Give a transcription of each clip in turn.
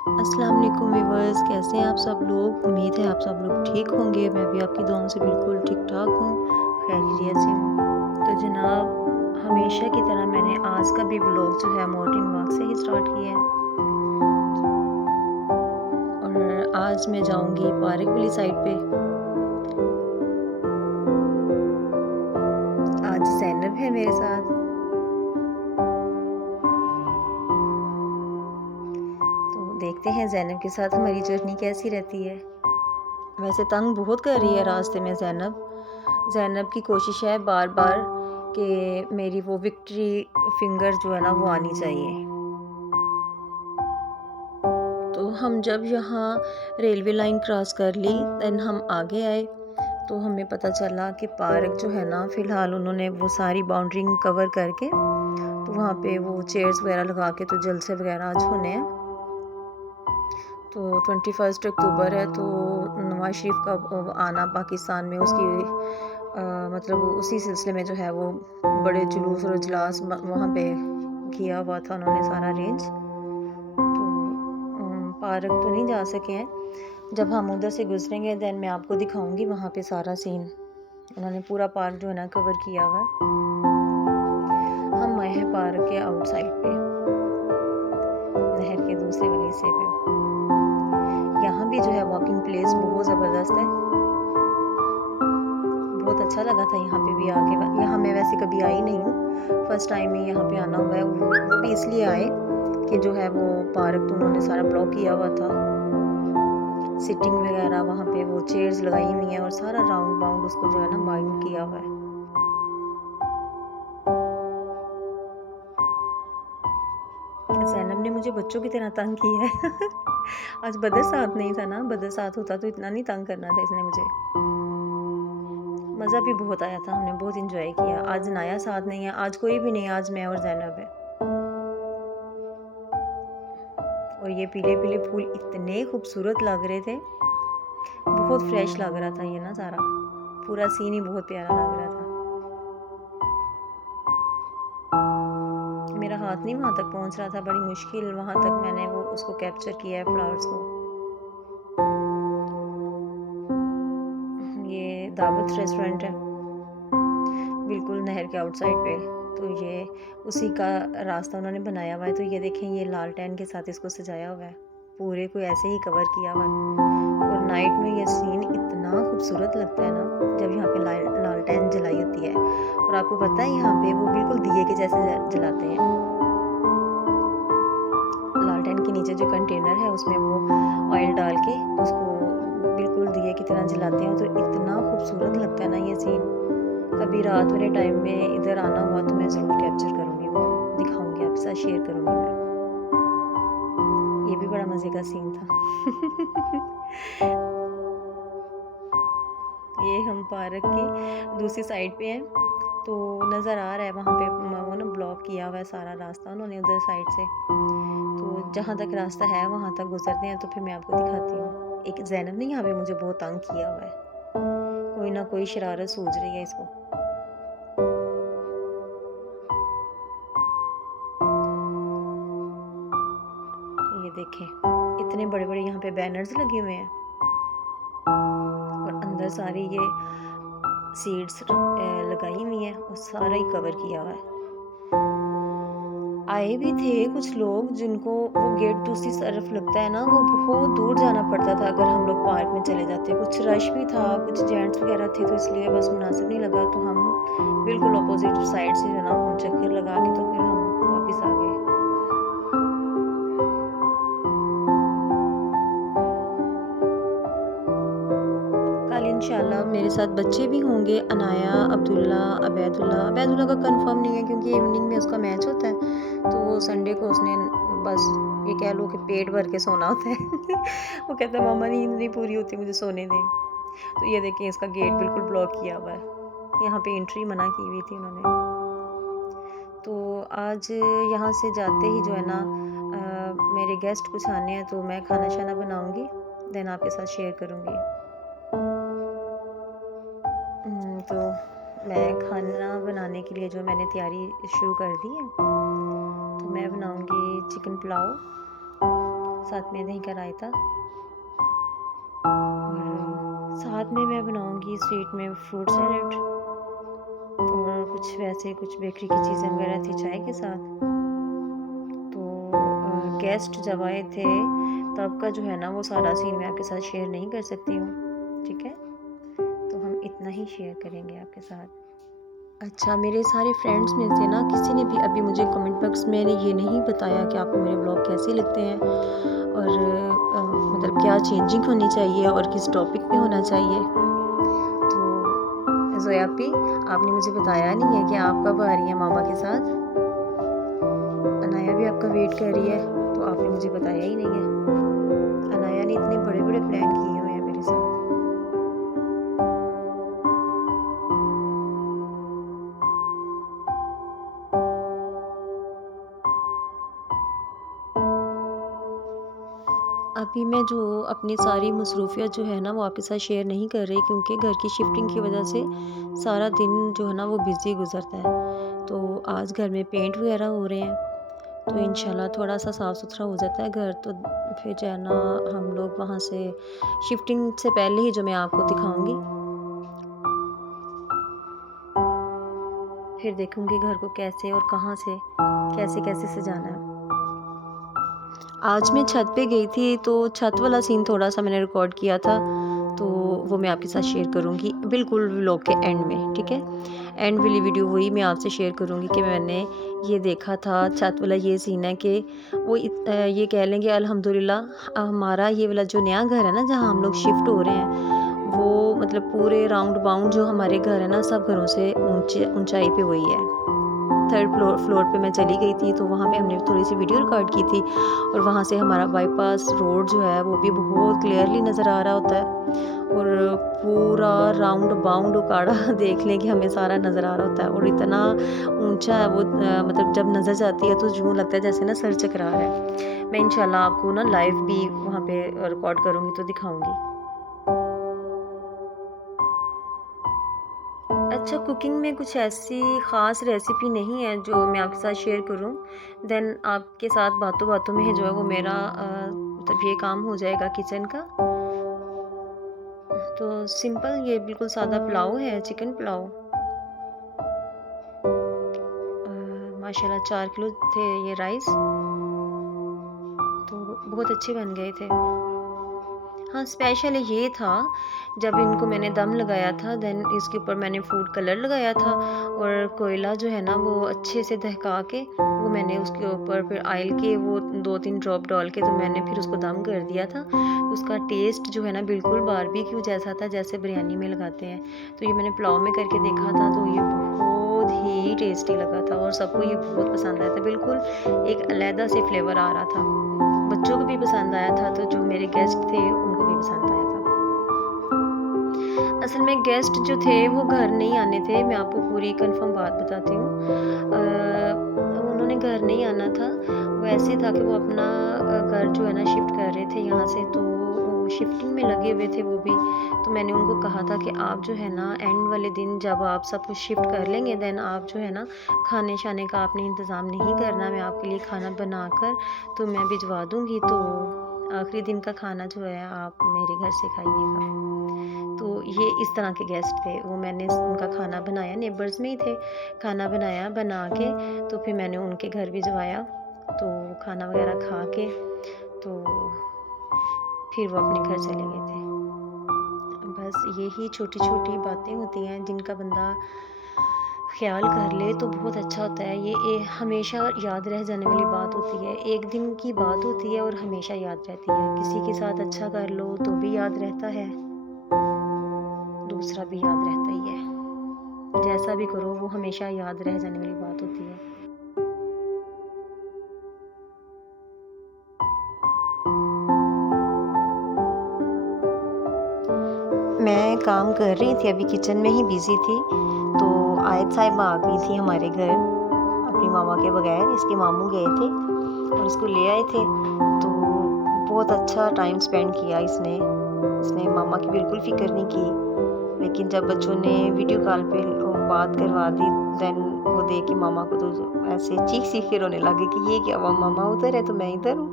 अस्सलाम वालेकुम व्यूअर्स, कैसे हैं आप सब लोग। उम्मीद है आप सब लोग ठीक होंगे। मैं भी आपकी दुआओं से बिल्कुल ठीक ठाक हूँ, खैरियत से हूँ। तो जनाब, हमेशा की तरह मैंने आज का भी व्लॉग जो है मॉर्निंग वॉक से ही स्टार्ट किया है। और आज मैं जाऊंगी पार्क वाली साइड पे। आज ज़ैनब है मेरे साथ। तो देखते हैं ज़ैनब के साथ हमारी जर्नी कैसी रहती है। वैसे तंग बहुत कर रही है रास्ते में ज़ैनब। ज़ैनब की कोशिश है बार बार कि मेरी वो विक्ट्री फिंगर जो है ना वो आनी चाहिए। तो हम जब यहाँ रेलवे लाइन क्रॉस कर ली, देन हम आगे आए तो हमें पता चला कि पार्क जो है ना, फ़िलहाल उन्होंने वो सारी बाउंड्रिंग कवर करके तो वहाँ पे वो चेयर्स वगैरह लगा के तो जलसे वगैरह आज होने हैं। तो 21 अक्टूबर है, तो नवाज शरीफ का आना पाकिस्तान में, उसकी मतलब उसी सिलसिले में जो है वो बड़े जुलूस और इजलास वहाँ पे किया हुआ था उन्होंने सारा अरेंज। तो पार्क तो नहीं जा सके हैं। जब हम उधर से गुजरेंगे देन मैं आपको दिखाऊंगी वहाँ पे सारा सीन। उन्होंने पूरा पार्क जो है ना कवर किया हुआ है। हम आए हैं पार्क के आउटसाइड पे, नहर के दूसरे वाले हिस्से पे। यहाँ भी जो है वॉकिंग प्लेस बहुत ज़बरदस्त है। बहुत अच्छा लगा था यहाँ पे भी आके। यहाँ मैं वैसे कभी आई नहीं हूँ, फर्स्ट टाइम ही यहाँ पे आना हुआ है। वो भी इसलिए आए कि जो है वो पार्क तो उन्होंने सारा ब्लॉक किया हुआ था। सिटिंग वगैरह वहाँ पे वो चेयर्स लगाई हुई हैं और सारा राउंड बाउंड उसको जो है ना बाउंड किया हुआ है। ज़ैनब ने मुझे बच्चों की तरह तंग किया है। आज बदर साथ नहीं था ना, बदर साथ होता तो इतना नहीं तंग करना था इसने मुझे। मज़ा भी बहुत आया था, हमने बहुत इंजॉय किया। आज नाया साथ नहीं है, आज कोई भी नहीं, आज मैं और ज़ैनब है। और ये पीले पीले फूल इतने खूबसूरत लग रहे थे, बहुत फ्रेश लग रहा था ये ना, सारा पूरा सीन ही बहुत प्यारा लग रहा था। मेरा हाथ नहीं वहाँ तक पहुँच रहा था, बड़ी मुश्किल वहाँ तक मैंने वो उसको कैप्चर किया है, फ्लावर्स को। ये दावत रेस्टोरेंट है, बिल्कुल नहर के आउटसाइड पे। तो ये उसी का रास्ता उन्होंने बनाया हुआ है। तो ये देखें, ये लालटेन के साथ इसको सजाया हुआ है, पूरे को ऐसे ही कवर किया हुआ है। और नाइट में ये सीन इतना खूबसूरत लगता है ना, जब यहाँ पे लालटेन जलाई होती है। और आपको पता है यहाँ पे वो बिल्कुल दिए के जैसे जलाते हैं। लालटेन के नीचे जो कंटेनर है उसमें वो ऑयल डाल के तो उसको बिल्कुल दिए की तरह जलाते हैं। तो इतना खूबसूरत लगता है ना ये सीन। कभी रात वाले टाइम में इधर आना हुआ तो मैं ज़रूर कैप्चर करूँगी, वो दिखाऊँगी, आपके साथ शेयर करूँगी मैं। ये भी बड़ा मज़े का सीन था। ये हम पार्क की दूसरी साइड पे हैं, तो नज़र आ रहा है वहाँ पे वो ना ब्लॉक किया हुआ है सारा रास्ता उन्होंने उधर साइड से। तो जहाँ तक रास्ता है वहाँ तक गुजरते हैं, तो फिर मैं आपको दिखाती हूँ। एक ज़ैनब ने यहाँ पे मुझे बहुत तंग किया हुआ है, कोई ना कोई शरारत सूझ रही है इसको। ये देखें, इतने बड़े बड़े यहाँ पे बैनर्स लगे हुए हैं और अंदर सारी ये सीड्स लगाई हुई हैं और सारा ही कवर किया हुआ है। आए भी थे कुछ लोग जिनको वो गेट दूसरी तरफ लगता है ना, वो बहुत दूर जाना पड़ता था अगर हम लोग पार्क में चले जाते। कुछ रश भी था, कुछ जेंट्स वगैरह थे, तो इसलिए बस मुनासिब नहीं लगा। तो हम बिल्कुल अपोजिट साइड से जो ना चक्कर लगा के तो फिर हम वापस आ गए। कल इंशाल्लाह मेरे साथ बच्चे भी होंगे, अनाया, अब्दुल्ला, अबैदुल्ला। अबैदुल्ला का कंफर्म नहीं है क्योंकि इवनिंग में उसका मैच होता है, तो वो संडे को उसने बस ये कह लो कि पेट भर के सोना होता है। वो कहता है मामा नींद नहीं पूरी होती, मुझे सोने दें। तो ये देखिए, इसका गेट बिल्कुल ब्लॉक किया हुआ है, यहाँ पे एंट्री मना की हुई थी उन्होंने। तो आज यहाँ से जाते ही जो है ना मेरे गेस्ट कुछ आने हैं, तो मैं खाना शाना बनाऊँगी, देन आपके साथ शेयर करूँगी। तो मैं खाना बनाने के लिए जो मैंने तैयारी शुरू कर दी है, तो मैं बनाऊंगी चिकन पुलाव, साथ में दही का रायता, और साथ में मैं बनाऊंगी स्वीट में फ्रूट सैलेड, और कुछ वैसे कुछ बेकरी की चीज़ें वगैरह थी चाय के साथ। तो गेस्ट जब आए थे तब का जो है ना वो सारा सीन मैं आपके साथ शेयर नहीं कर सकती हूँ, ठीक है। तो हम इतना ही शेयर करेंगे आपके साथ। अच्छा, मेरे सारे फ्रेंड्स में से ना किसी ने भी अभी मुझे कमेंट बॉक्स में ये नहीं बताया कि आपको मेरे ब्लॉग कैसे लगते हैं, और मतलब क्या चेंजिंग होनी चाहिए और किस टॉपिक पे होना चाहिए। तो ज़ोयापी, आपने मुझे बताया नहीं है कि आप कब आ रही हैं मामा के साथ। अनाया भी आपका वेट कर रही है, तो आपने मुझे बताया ही नहीं है। अनाया ने इतने बड़े बड़े प्लान किए हुए हैं मेरे साथ। अभी मैं जो अपनी सारी मसरूफियत जो है ना वो आपके साथ शेयर नहीं कर रही, क्योंकि घर की शिफ्टिंग की वजह से सारा दिन जो है ना वो बिज़ी गुजरता है। तो आज घर में पेंट वगैरह हो रहे हैं, तो इंशाल्लाह थोड़ा सा साफ़ सुथरा हो जाता है घर, तो फिर जो है ना हम लोग वहाँ से शिफ्टिंग से पहले ही जो मैं आपको दिखाऊंगी, फिर देखूंगी घर को कैसे और कहाँ से कैसे कैसे सजाना है। आज मैं छत पे गई थी, तो छत वाला सीन थोड़ा सा मैंने रिकॉर्ड किया था, तो वो मैं आपके साथ शेयर करूँगी बिल्कुल व्लॉग के एंड में, ठीक है। एंड वाली वीडियो वही मैं आपसे शेयर करूँगी कि मैंने ये देखा था। छत वाला ये सीन है कि वो ये कह लेंगे अल्हम्दुलिल्लाह, हमारा ये वाला जो नया घर है ना जहाँ हम लोग शिफ्ट हो रहे हैं, वो मतलब पूरे राउंड बाउंड जो हमारे घर है ना सब घरों से ऊंचाई पे वही है। थर्ड फ्लोर पे मैं चली गई थी, तो वहाँ पे हमने थोड़ी सी वीडियो रिकॉर्ड की थी, और वहाँ से हमारा बाईपास रोड जो है वो भी बहुत क्लियरली नज़र आ रहा होता है, और पूरा राउंड बाउंड उकाड़ा देख लें कि हमें सारा नज़र आ रहा होता है, और इतना ऊंचा है वो, मतलब जब नज़र जाती है तो यूँ लगता है जैसे ना सर चकरा रहा है। मैं इंशाल्लाह आपको ना लाइव भी वहाँ पे रिकॉर्ड करूँगी तो दिखाऊँगी। अच्छा, कुकिंग में कुछ ऐसी ख़ास रेसिपी नहीं है जो मैं आपके साथ शेयर करूं, देन आपके साथ बातों बातों में जो है वो मेरा मतलब ये काम हो जाएगा किचन का। तो सिंपल ये बिल्कुल सादा पुलाव है, चिकन पुलाव। माशाल्लाह 4 किलो थे ये राइस, तो बहुत अच्छे बन गए थे। हाँ, स्पेशल ये था, जब इनको मैंने दम लगाया था देन इसके ऊपर मैंने फूड कलर लगाया था, और कोयला जो है ना वो अच्छे से दहका के वो मैंने उसके ऊपर फिर ऑयल के वो 2-3 ड्रॉप डाल के तो मैंने फिर उसको दम कर दिया था। उसका टेस्ट जो है ना बिल्कुल बारबेक्यू जैसा था, जैसे बिरयानी में लगाते हैं। तो ये मैंने पुलाव में करके देखा था, तो ये बहुत ही टेस्टी लगा था और सबको ये बहुत पसंद आया था। बिल्कुल एक अलहदा से फ्लेवर आ रहा था, बच्चों को भी पसंद आया था, तो जो मेरे गेस्ट थे उनको भी पसंद आया था। असल में गेस्ट जो थे वो घर नहीं आने थे, मैं आपको पूरी कंफर्म बात बताती हूँ। उन्होंने घर नहीं आना था, वो ऐसे था कि वो अपना घर जो है ना शिफ्ट कर रहे थे यहाँ से, तो वो शिफ्टिंग में लगे हुए थे वो भी। तो मैंने उनको कहा था कि आप जो है ना एंड वाले दिन जब आप सब कुछ शिफ्ट कर लेंगे देन आप जो है ना खाने शाने का आपने इंतज़ाम नहीं करना, मैं आपके लिए खाना बनाकर तो मैं भिजवा दूँगी, तो आखिरी दिन का खाना जो है आप मेरे घर से खाइएगा। तो ये इस तरह के गेस्ट थे, वो मैंने उनका खाना बनाया, नेबर्स में ही थे। खाना बनाया, बना के तो फिर मैंने उनके घर भिजवाया, तो खाना वगैरह खा के तो फिर वो अपने घर चले गए थे। बस यही छोटी-छोटी बातें होती हैं जिनका बंदा ख़्याल कर ले तो बहुत अच्छा होता है। ये हमेशा याद रह जाने वाली बात होती है, एक दिन की बात होती है और हमेशा याद रहती है। किसी के साथ अच्छा कर लो तो भी याद रहता है, दूसरा भी याद रहता ही है। जैसा भी करो वो हमेशा याद रह जाने वाली बात होती है। मैं काम कर रही थी, अभी किचन में ही बिज़ी थी, तो आयत साहिबा आ गई थी हमारे घर अपनी मामा के बगैर। इसके मामू गए थे और इसको ले आए थे, तो बहुत अच्छा टाइम स्पेंड किया इसने। इसने मामा की बिल्कुल फ़िक्र नहीं की, लेकिन जब बच्चों ने वीडियो कॉल पे बात करवा दी देन वो देख के मामा को तो ऐसे चीख के रोने लगे कि ये क्या हुआ, मामा उधर है तो मैं इधर हूँ।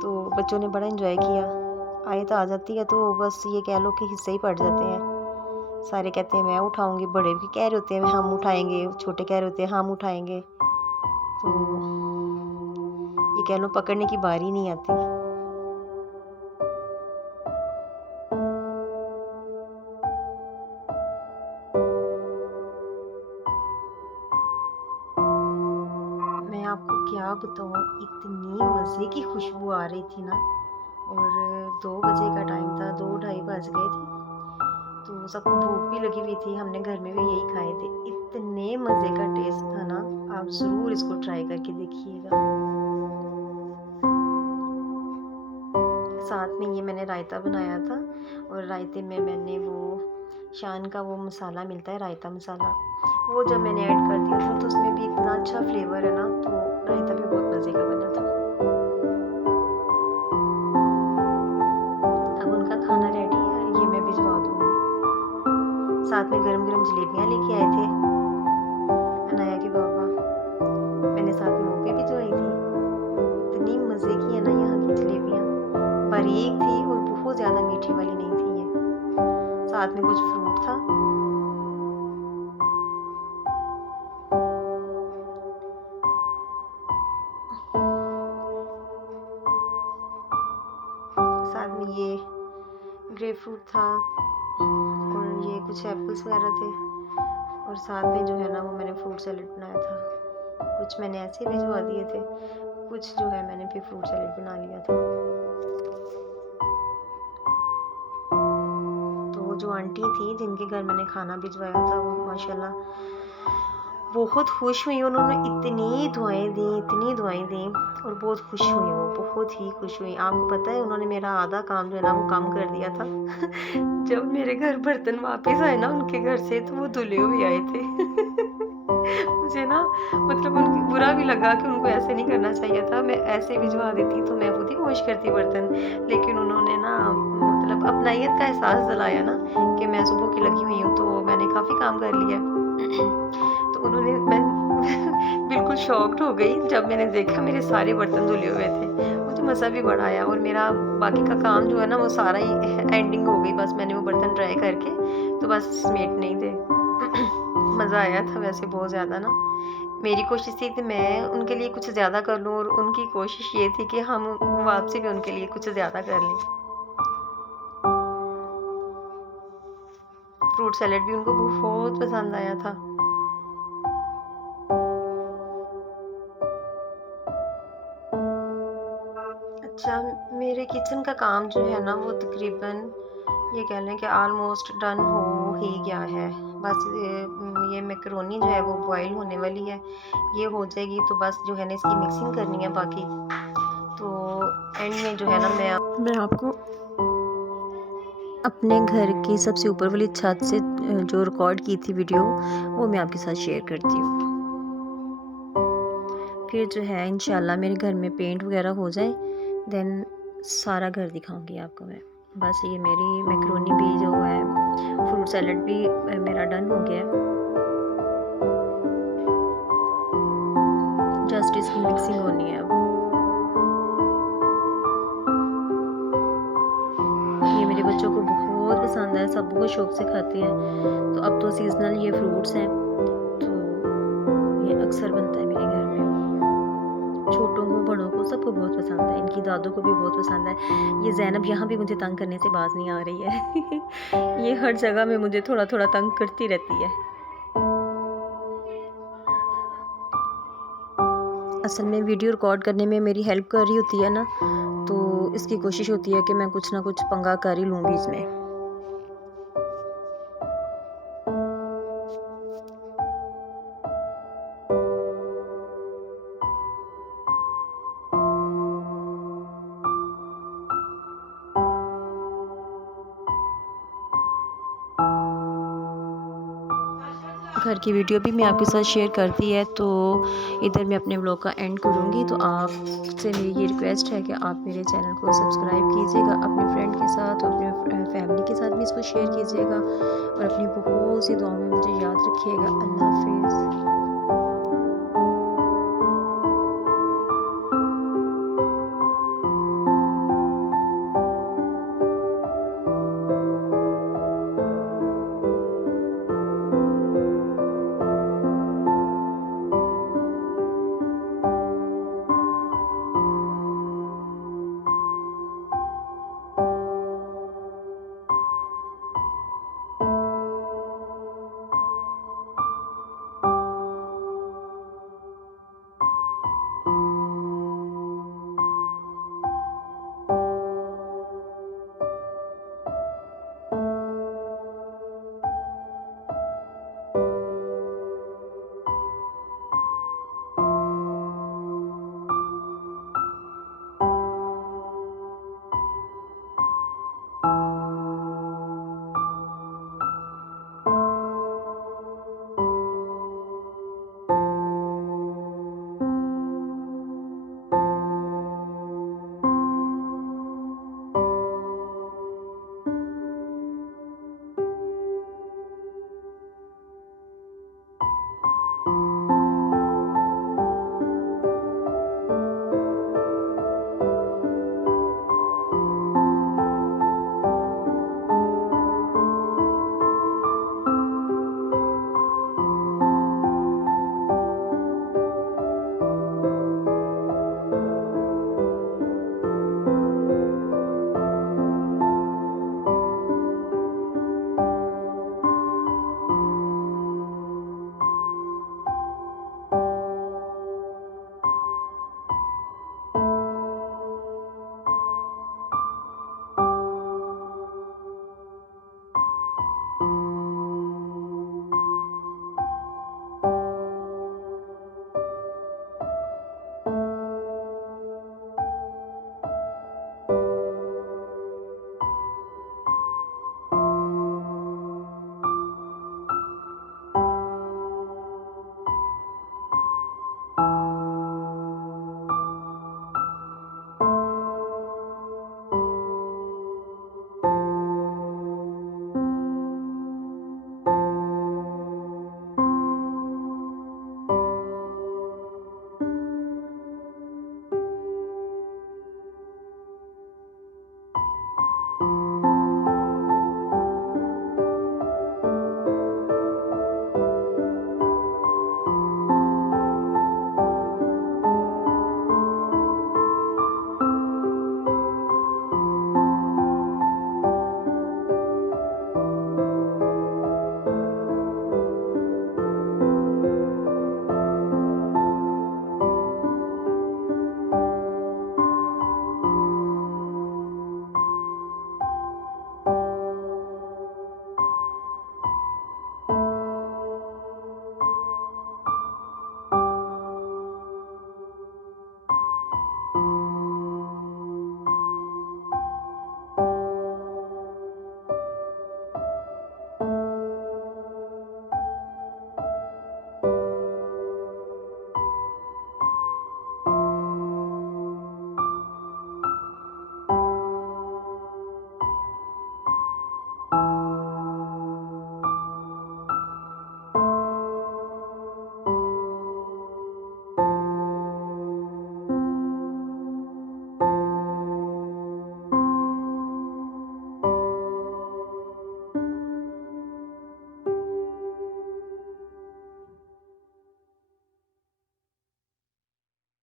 तो बच्चों ने बड़ा एंजॉय किया। आयत आ जाती है तो बस ये कह लो कि हिस्से ही पड़ जाते हैं। सारे कहते हैं मैं उठाऊंगी, बड़े भी कह रहे होते हैं हम उठाएंगे, छोटे कह रहे होते हैं हम उठाएंगे। तो ये कह लो पकड़ने की बारी नहीं आती। मैं आपको क्या बताऊँ, इतनी मज़े की खुशबू आ रही थी ना। और 2 बजे का टाइम था, 2 ढाई बज गए थे। तो सबको भूख भी लगी हुई थी, हमने घर में भी यही खाए थे। इतने मज़े का टेस्ट था ना, आप ज़रूर इसको ट्राई करके देखिएगा। साथ में ये मैंने रायता बनाया था, और रायते में मैंने वो शान का वो मसाला मिलता है, रायता मसाला, वो जब मैंने ऐड कर दिया था तो उसमें भी इतना अच्छा फ्लेवर है ना, तो रायता भी बहुत मज़े का बना था। अब उनका खाना रेडी है, ये मैं भिजवा दूँगी। साथ में गरम-गरम जलेबियाँ लेके आए थे अनाया के बाबा। मैंने साथ में वो भी भिजवाई थी। इतनी मज़े की है ना यहाँ की जलेबियाँ, बारीक थी और बहुत ज़्यादा मीठी वाली नहीं थी ये। साथ में कुछ फ्रूट था। साथ में ये ग्रेप फ्रूट था, और ये कुछ एप्पल्स वगैरह थे, और साथ में जो है ना वो मैंने फ्रूट सैलेड बनाया था। कुछ मैंने ऐसे भिजवा दिए थे, कुछ जो है मैंने फिर फ्रूट सैलेड बना लिया था। तो जो आंटी थी जिनके घर मैंने खाना भिजवाया था, वो माशाल्लाह बहुत खुश हुई। उन्होंने इतनी दुआएं दी और बहुत खुश हुई, वो बहुत ही खुश हुई। आपको पता है उन्होंने मेरा आधा काम जो है ना वो कम कर दिया था। जब मेरे घर बर्तन वापस आए ना उनके घर से, तो वो धुले हुए आए थे। मुझे ना मतलब उनकी बुरा भी लगा कि उनको ऐसे नहीं करना चाहिए था। मैं ऐसे भिजवा देती तो मैं खुद ही वॉश करती बर्तन, लेकिन उन्होंने ना मतलब अपनाइयत का एहसास दिलाया ना कि मैं सुबह की लगी हुई हूँ, तो मैंने काफ़ी काम कर लिया। तो उन्होंने मैं बिल्कुल शॉक्ड हो गई जब मैंने देखा मेरे सारे बर्तन धुले हुए थे। मुझे मज़ा भी बड़ा आया, और मेरा बाकी का काम जो है ना वो सारा ही एंडिंग हो गई। बस मैंने वो बर्तन ड्राई करके तो बस समेट नहीं थे। मज़ा आया था वैसे बहुत ज़्यादा ना। मेरी कोशिश थी कि मैं उनके लिए कुछ ज़्यादा कर लूँ, और उनकी कोशिश ये थी कि हम वापसी भी उनके लिए कुछ ज़्यादा कर लें। फ्रूट सैलेड भी उनको बहुत पसंद आया था। अच्छा, मेरे किचन का काम जो है ना वो तकरीबन ये कह लें कि ऑलमोस्ट डन हो ही गया है। बस ये मैकरोनी जो है वो बॉईल होने वाली है, ये हो जाएगी तो बस जो है ना इसकी मिक्सिंग करनी है बाकी। तो एंड में जो है ना मैं आपको अपने घर की सबसे ऊपर वाली छत से जो रिकॉर्ड की थी वीडियो, वो मैं आपके साथ शेयर करती हूँ। फिर जो है इंशाल्लाह मेरे घर में पेंट वगैरह हो जाए, देन सारा घर दिखाऊंगी आपको मैं। बस ये मेरी मैकरोनी भी जो है, फ्रूट सैलेड भी मेरा डन हो गया है, जस्ट इसकी मिक्सिंग होनी है अब। ये मेरे बच्चों को बहुत पसंद है, सब बहुत शौक से खाते हैं। तो अब तो सीजनल ये फ्रूट्स हैं, तो ये अक्सर बनता है मेरे घर में। छोटों को बड़ों को सबको बहुत पसंद है, इनकी दादों को भी बहुत पसंद है। ये ज़ैनब यहाँ भी मुझे तंग करने से बाज नहीं आ रही है। ये हर जगह में मुझे थोड़ा थोड़ा तंग करती रहती है। असल में वीडियो रिकॉर्ड करने में मेरी हेल्प कर रही होती है ना, तो इसकी कोशिश होती है कि मैं कुछ ना कुछ पंगा कर ही लूँगी इसमें। घर की वीडियो भी मैं आपके साथ शेयर कर दी है, तो इधर मैं अपने व्लॉग का एंड करूँगी। तो आपसे मेरी ये रिक्वेस्ट है कि आप मेरे चैनल को सब्सक्राइब कीजिएगा, अपने फ्रेंड के साथ और अपने फैमिली के साथ भी इसको शेयर कीजिएगा, और अपनी बहुत सी दुआओं में मुझे याद रखिएगा। अल्लाह हाफिज़।